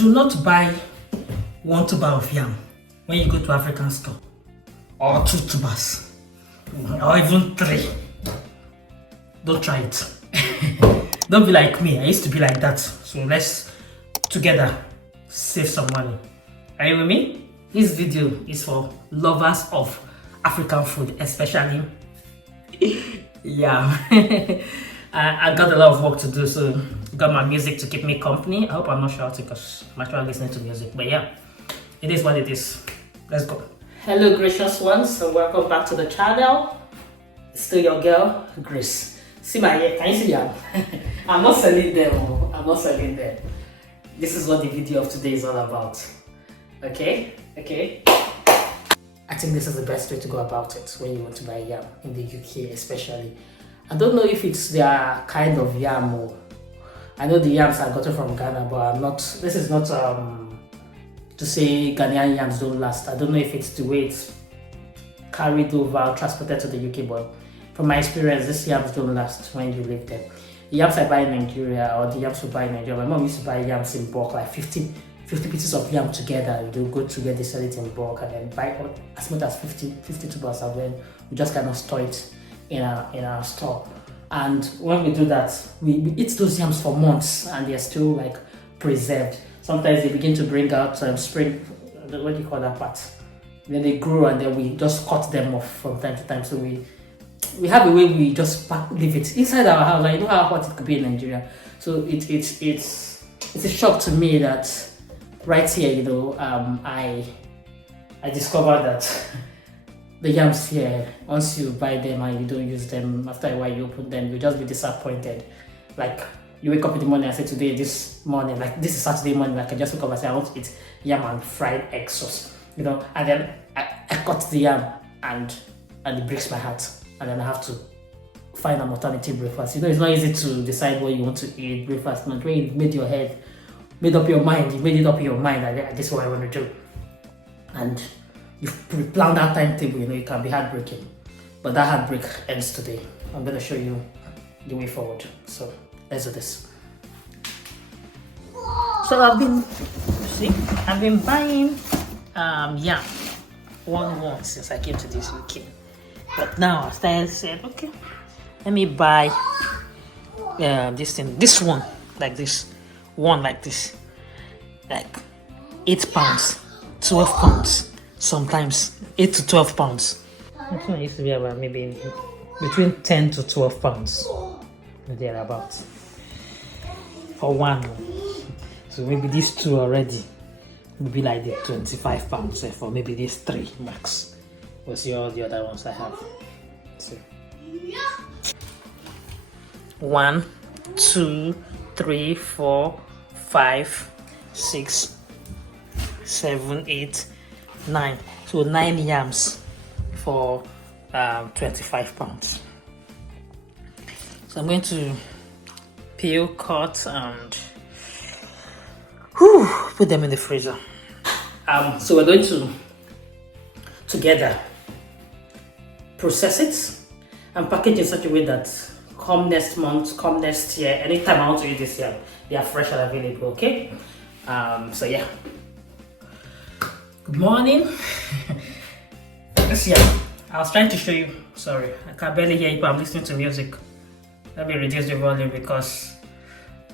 do not buy 1 tuber of yam when you go to African store, or 2 tubers, or even 3. Don't try it. Don't be like me. I used to be like that. So let's together save some money. Are you with me? This video is for lovers of African food, especially yam. I got a lot of work to do, so got my music to keep me company. I hope I'm not shouting because I'm actually listening to music. But yeah, it is what it is. Let's go. Hello, gracious ones, and welcome back to the channel. It's still your girl, Grace. See my hair? Can you see yam? I'm not selling them. I'm not selling them. This is what the video of today is all about. Okay? I think this is the best way to go about it when you want to buy yam in the UK, especially. I don't know if it's their kind of yam or I know the yams I got it from Ghana, but this is not to say Ghanaian yams don't last. I don't know if it's the way it's carried over, transported to the UK, but from my experience, these yams don't last when you live there. The yams I buy in Nigeria, or the yams we buy in Nigeria, my mom used to buy yams in bulk, like 50 pieces of yam together. We do go together, sell it in bulk, and then buy as much as 50 tubers, and then we just kind of store it in our store. And when we do that, we eat those yams for months, and they're still like preserved. Sometimes they begin to bring out spring, what do you call that part? Then they grow, and then we just cut them off from time to time. So we have a way we just leave it inside our house. I know how hot it could be in Nigeria. So it's a shock to me that right here, I discovered that the yams here, once you buy them and you don't use them, after a while you open them, you'll just be disappointed. Like you wake up in the morning and say, today, this morning, like this is Saturday morning, like I just wake up and say, I want to eat yam and fried egg sauce, and then I cut the yam and it breaks my heart. And then I have to find an alternative breakfast. It's not easy to decide what you want to eat breakfast. When you made up your mind that this is what I want to do. And you plan that timetable, it can be heartbreaking. But that heartbreak ends today. I'm going to show you the way forward. So let's do this. So I've been buying yam one since I came to this UK. But now I said, okay, let me buy this one like this, like 8 pounds, 12 pounds, sometimes 8 to 12 pounds. This one used to be about maybe between 10 to 12 pounds, thereabouts, for one. So maybe these 2 already will be like the 25 pounds for maybe these 3 max. We'll see all the other ones I have. So 1, 2, 3, 4, 5, 6, 7, 8, 9. So 9 yams for 25 pounds. So I'm going to peel, cut, and put them in the freezer. So we're going to together process it and package in such a way that come next month, come next year, anytime I want to eat this yam, they are fresh and available. Okay, so yeah, good morning. This yam, I was trying to show you, sorry I can barely hear you, but I'm listening to music. Let me reduce the volume because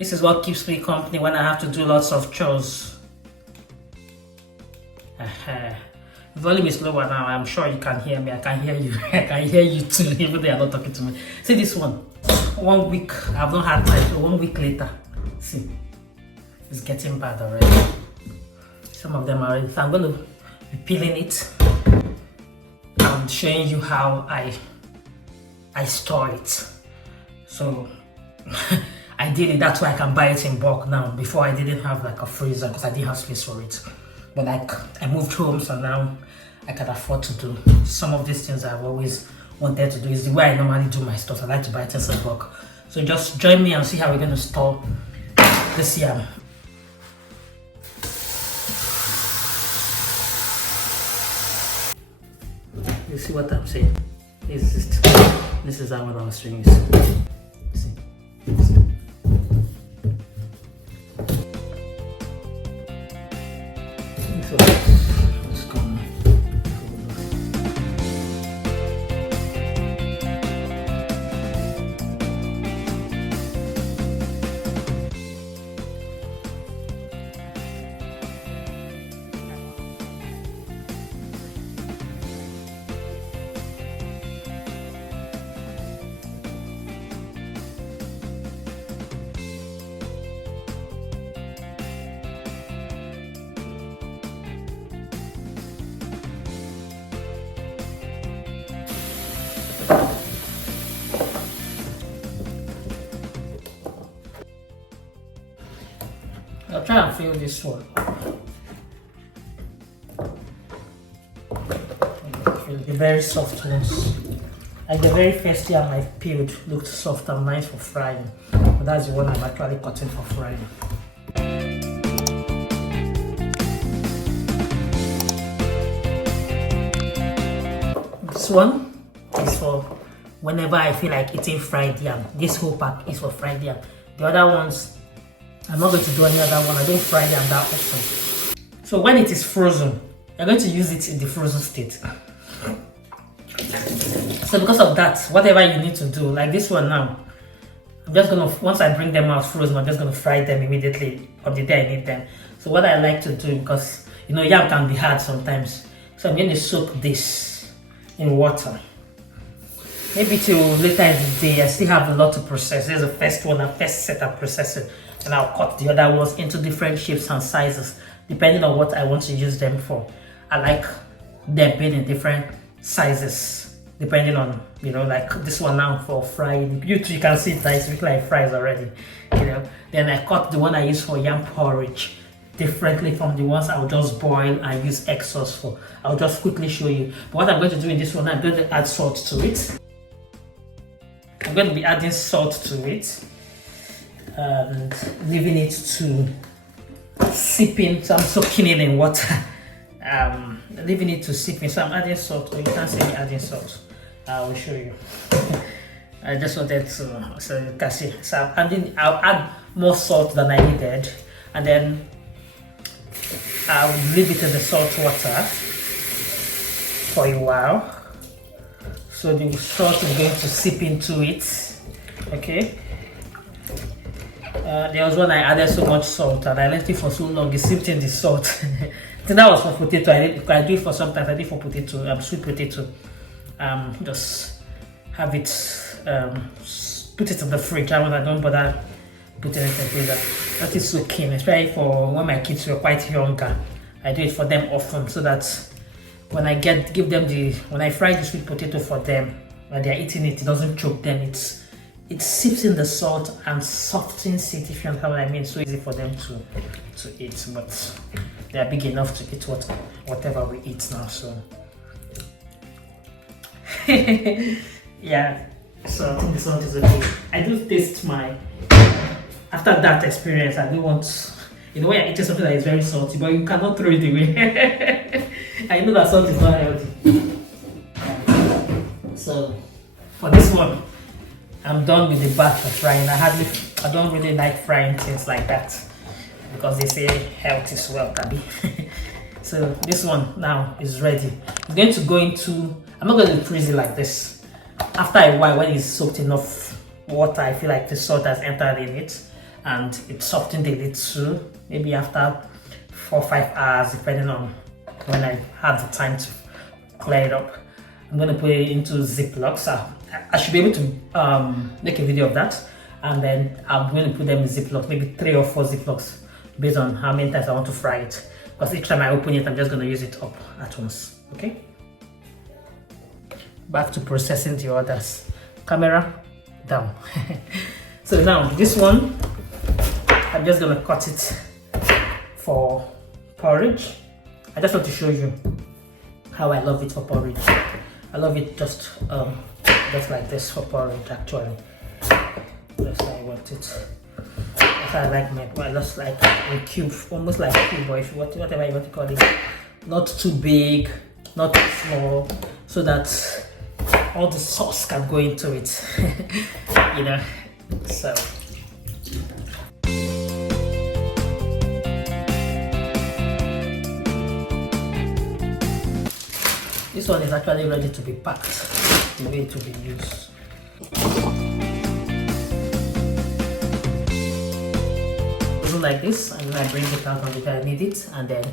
this is what keeps me company when I have to do lots of chores. The volume is lower now. I'm sure you can hear me. I can hear you. I can hear you too, even though you're not talking to me. See this one. 1 week. I've not had time. So 1 week later. See. It's getting bad already. Some of them are already. So I'm going to be peeling it and showing you how I store it. So ideally that's why I can buy it in bulk now. Before I didn't have like a freezer because I didn't have space for it. But like I moved home, so now I can afford to do some of these things I've always wanted to do. Is the way I normally do my stuff. I like to buy things in bulk. So just join me and see how we're going to store this yam. You see what I'm saying? This is how I was doing it. See. I'll try and fill this one. The very soft ones. Like the very first yam I peeled looked soft and nice for frying. But that's the one I'm actually cutting for frying. This one is for whenever I feel like eating fried yam. This whole pack is for fried yam. The other ones, I'm not going to do any other one. I don't fry yam that often. So when it is frozen, you're going to use it in the frozen state. So because of that, whatever you need to do, like this one now, I'm just gonna, once I bring them out frozen, I'm just gonna fry them immediately on the day I need them. So what I like to do, because you know yam can be hard sometimes, so I'm going to soak this in water. Maybe till later in the day. I still have a lot to process. This is the first one, I first set up processing, and I'll cut the other ones into different shapes and sizes depending on what I want to use them for. I like them being in different sizes depending on, you know, like this one now for frying. You can see that it's looking like fries already, you know. Then I cut the one I use for yam porridge differently from the ones I'll just boil and use egg sauce for. I'll just quickly show you. But what I'm going to do in this one, I'm going to add salt to it. I'm going to be adding salt to it and leaving it to sip in. So I'm soaking it in water. Leaving it to sip in. So I'm adding salt. Or you can't see me adding salt. I will show you. I just wanted to, so you can see. So I'll add more salt than I needed, and then I'll leave it in the salt water for a while. So the salt is going to seep into it. Okay. There was one I added so much salt and I left it for so long, it seeped in the salt. So that was for potato. I do it for sometimes. I do it for potato, sweet potato. Just have it, put it in the fridge. I don't bother putting it in the freezer. That is so keen, especially for when my kids were quite younger. I do it for them often so that when I give them when I fry the sweet potato for them, when they're eating it, it doesn't choke them. It sips in the salt and softens it, if you understand what I mean. So easy for them to eat, but they are big enough to eat whatever we eat now. So yeah, so I think the salt is okay. I do taste after that experience, I do want, in a way, I eat something that is very salty, but you cannot throw it away. I know that salt is not healthy. So for this one, I'm done with the batch of frying. I don't really like frying things like that because they say health is wealth, Abby. So this one now is ready. I'm going to go into, I'm not going to freeze it like this. After a while, when it's soaked enough water, I feel like the salt has entered in it and it softened a little. Maybe after 4 or 5 hours, depending on when I have the time to clear it up. I'm going to put it into Ziplocs. I should be able to make a video of that, and then I'm going to put them in Ziplocs, maybe 3 or 4 Ziplocs, based on how many times I want to fry it. Because each time I open it, I'm just going to use it up at once. Okay. Back to processing the others. Camera down. So now this one, I'm just going to cut it for porridge. I just want to show you how I love it for porridge. I love it just like this for porridge, actually. Just how I want it. That's how I like my porridge. Just like a cube, almost like a cube, or if you want, whatever you want to call it. Not too big, not too small, so that all the sauce can go into it. You know. So. This one is actually ready to be packed, the way to be used. Something like this, and then I bring it out on the day I need it, and then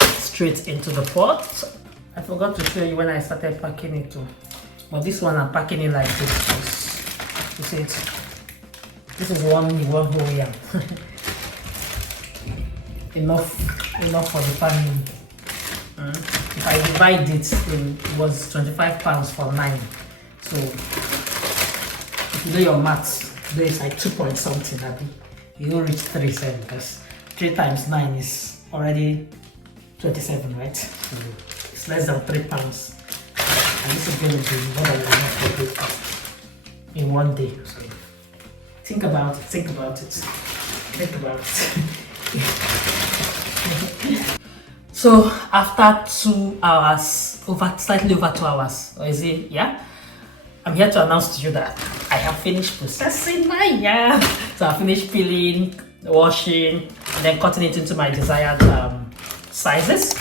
straight into the pot. I forgot to show you when I started packing it too. But this one I'm packing it like this. You see it? This is one whole yam. enough for the family. If I divide it was 25 pounds for 9. So if you do your maths, there is like 2 point something, Abby. You don't reach 3 cents because 3 times 9 is already 27, right? So it's less than 3 pounds. And this is going to be what I will have for breakfast in one day. So think about it, think about it, think about it. So after 2 hours, slightly over 2 hours, or is it, yeah? I'm here to announce to you that I have finished processing my yam. So I finished peeling, washing, and then cutting it into my desired sizes.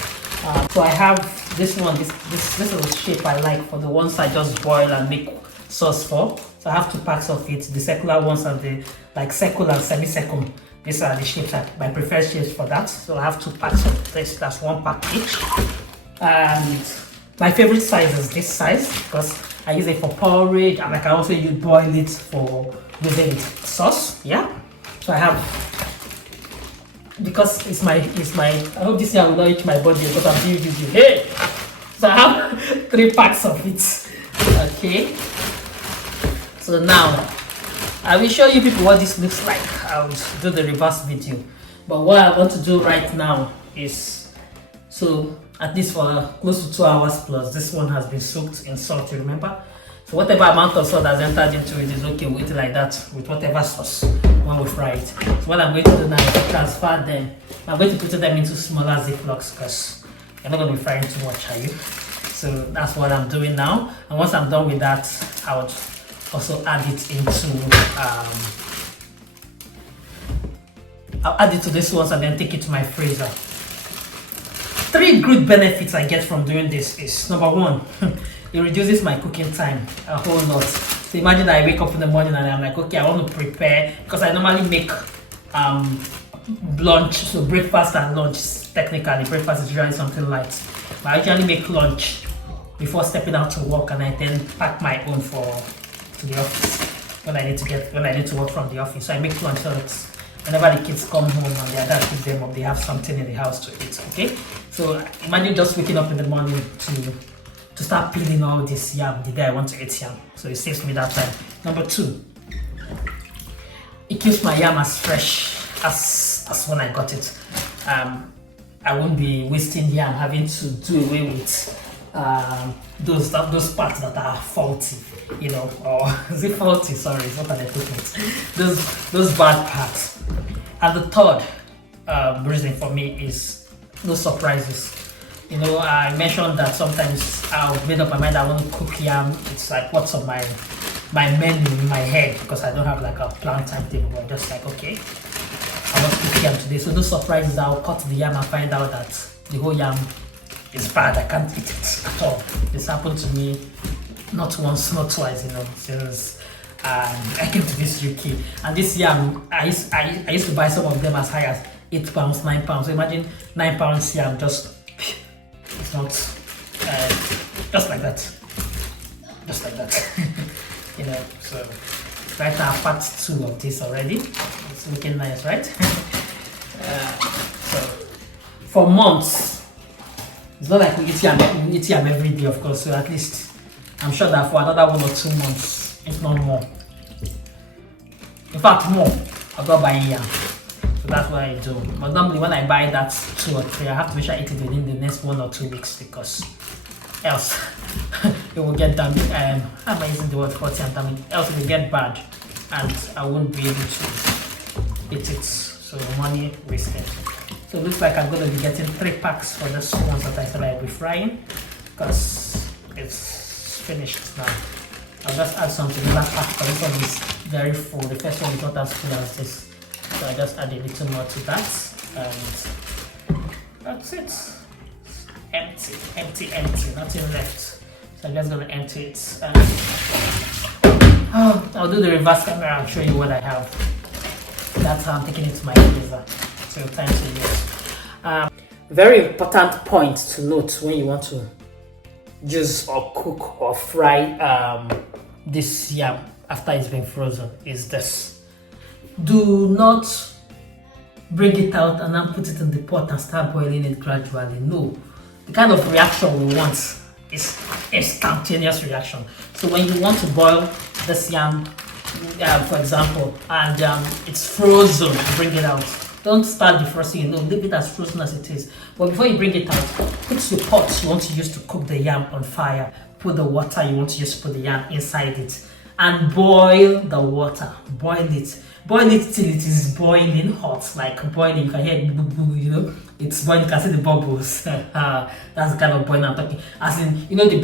So I have this one, this is a shape I like for the ones I just boil and make sauce for. So I have 2 packs of it, the circular ones and the like circle and semi-circle. These are the shapes, my preferred shapes for that. So I have 2 packs of this, that's 1 pack each. And my favorite size is this size because I use it for porridge and I can also boil it for using sauce. Yeah. So I have, because it's my I hope this year will not eat my body because I'm doing video. Hey! So I have 3 packs of it. Okay. So now I will show you people what this looks like. I'll do the reverse video. But what I want to do right now is, so at least for close to 2 hours plus, this one has been soaked in salt, you remember? So whatever amount of salt has entered into it is okay, we'll eat it like that with whatever sauce when we fry it. So what I'm going to do now is transfer them. I'm going to put them into smaller ziplocs because you're not going to be frying too much, are you? So that's what I'm doing now. And once I'm done with that, I would also add it into I'll add it to this one and then take it to my freezer. 3 good benefits I get from doing this is, number 1, it reduces my cooking time a whole lot. So imagine that I wake up in the morning and I'm like, okay, I want to prepare, because I normally make lunch, so breakfast and lunch. Technically breakfast is usually something light, but I usually make lunch before stepping out to work, and I then pack my own to the office when I need to work from the office. So I make lunch so that whenever the kids come home and their dad picks them up, they have something in the house to eat. Okay, so imagine just waking up in the morning to start peeling all this yam the day I want to eat yam. So it saves me that time. Number 2, it keeps my yam as fresh as when I got it. I won't be wasting yam having to do away with those parts that are faulty, you know, or is it faulty? Sorry, it's not an equipment. Those bad parts. And the third reason for me is no surprises. You know, I mentioned that sometimes I'll made up my mind I want to cook yam. It's like what's on my menu in my head, because I don't have like a plan timetable. I'm just like, okay, I want to cook yam today. So those surprises, I'll cut the yam and find out that the whole yam is bad. I can't eat it at all. This happened to me not once, not twice, you know, since I came to this UK. And this yam, I used to buy some of them as high as 8 pounds, 9 pounds. So imagine 9 pounds yam, just, it's not, just like that. Just like that. You know, so right now part 2 of this already. It's looking nice, right? So for months, it's not like we eat yam every day, of course. So at least I'm sure that for another 1 or 2 months, if not more, in fact more, I'll go buy yam. So that's what I do. But normally when I buy that 2 or 3, I have to make sure I eat it within the next 1 or 2 weeks, because else it will get damaged. How am I using the word 40 and damaged? Else it will get bad and I won't be able to eat it. So money wasted. So it looks like I'm going to be getting 3 packs for this one that I said I'll be frying, because it's finished now. I'll just add some to the last pack, but this one is very full. The first one is not as full as this. So I just add a little more to that, and that's it. Empty, nothing left. So I'm just going to empty it. I'll do the reverse camera and show you what I have. That's how I'm taking it to my freezer. So time to use. Very important point to note when you want to use or cook or fry this yam after it's been frozen is this. Do not bring it out and then put it in the pot and start boiling it gradually. No, the kind of reaction we want is instantaneous reaction. So when you want to boil this yam, for example, and it's frozen, bring it out. Don't start defrosting, leave it as frozen as it is. But before you bring it out, put your pot you want to use to cook the yam on fire. Put the water you want to use to put the yam inside it. And boil the water. Boil it. Boil it till it is boiling hot. Like boiling, you can hear it, it's boiling, you can see the bubbles. That's the kind of boiling I'm talking. As in, the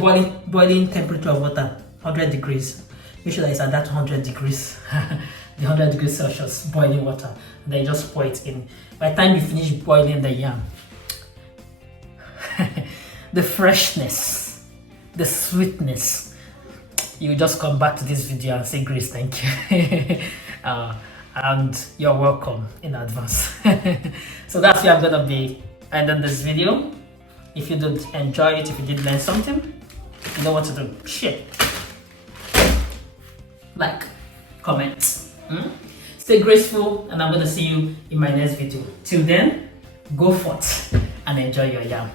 boiling temperature of water, 100 degrees. Make sure that it's at that 100 degrees. The 100 degrees Celsius boiling water. And then you just pour it in. By the time you finish boiling the yam, the freshness, the sweetness, you just come back to this video and say, Grace, thank you. And you're welcome in advance. So that's where I'm gonna be ending this video. If you did enjoy it, if you did learn something, you know what to do. Share, like, comment. Stay graceful, and I'm gonna see you in my next video. Till then, go forth and enjoy your yam.